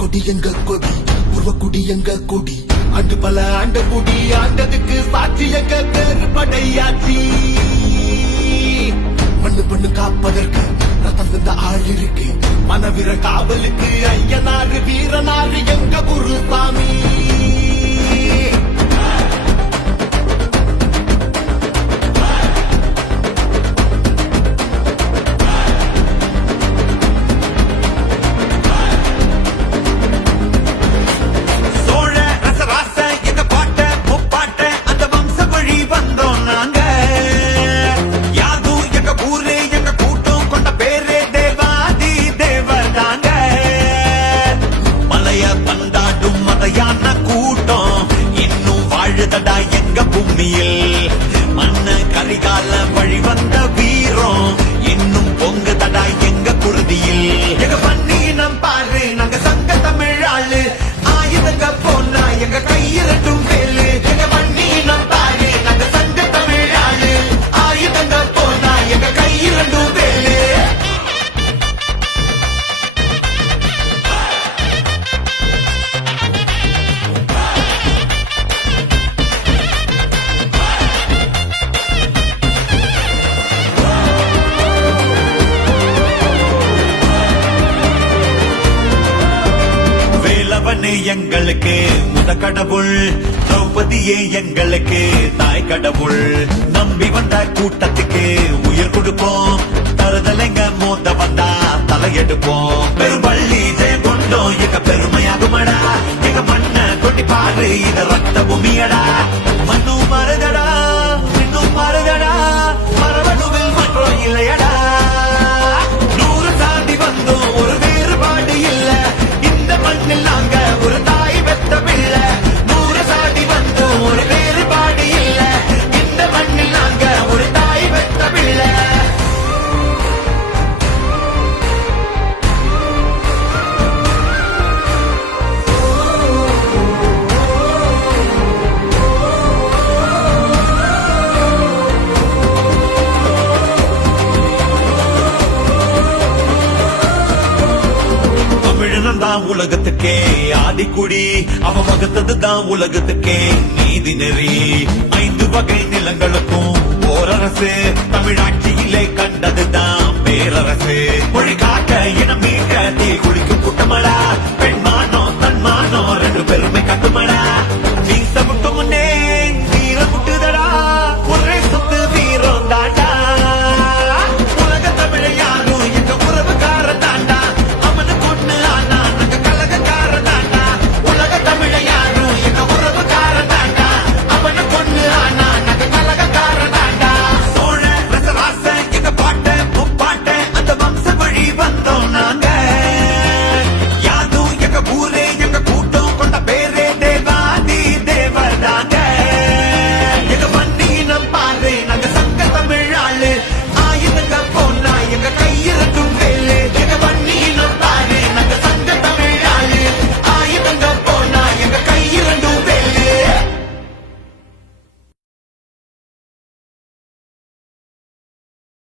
கொடி எங்க கொடி உருவக்குடி எங்க கொடி அண்டு பல ஆண்ட குடி ஆண்டதுக்கு சாட்சி எங்க பேரு படையாச்சி மண்ணு பண்ணு காப்பதற்கு ரத்தம் தந்த ஆள் இருக்கு மனவீர காவலுக்கு ஐயனாரு வீரனாரு எங்க குருசாமி எங்க பூமியில் மண்ண கரிகால வழி வந்த வீரம் இன்னும் பொங்கு தடா எங்க குருதியில் எங்க பண்ணினம் பாரு நாங்க சங்க தமிழ் ஆளு ஆயுதங்க போனா எங்க கையிரட்டும் வேலு எங்க பண்ணினம் பாரு நாங்க சங்க தமிழ் ஆளு ஆயுதங்க போனா எங்க கையிரட்டும் வேலு எங்களுக்கு முத கடவுள் திரௌபதியே எங்களுக்கு தாய் கடவுள் நம்பி வந்த கூட்டத்துக்கு உயிர் கொடுப்போம் தருதலைங்க மோத வந்தா தலையெடுப்போம் பெரும்பள்ளி ஜெயம் கொண்டோம் எங்க பெருமையாகுமடா எங்க மண்ண கொட்டி பாரு இத ரத்த பூமியடா மண்ணும் மருதடா இன்னும் மருதடா மரபணுவில் மற்றும் இல்லையடா 100 சாதி வந்தோம் ஒரு வேறுபாடு இல்ல இந்த மண்ணில் நாங்க ஒரு தாய் பெத்த பிள்ளை 100 சாதி வந்தோம் ஒரு வேறுபாடு இல்ல இந்த மண்ணில் நாங்க ஒரு தாய் பெத்த பிள்ளை தான் உலகத்துக்கே ஆதிக்குடி அவ வகுத்ததுதான் உலகத்துக்கே நீதி நெறி 5 வகை நிலங்களுக்கும் ஓரரசு தமிழாட்சியிலே கண்டதுதான் பேரரசு மொழி காக்க இனம் மீட்க தீ குளிக்கும் கூட்டமடா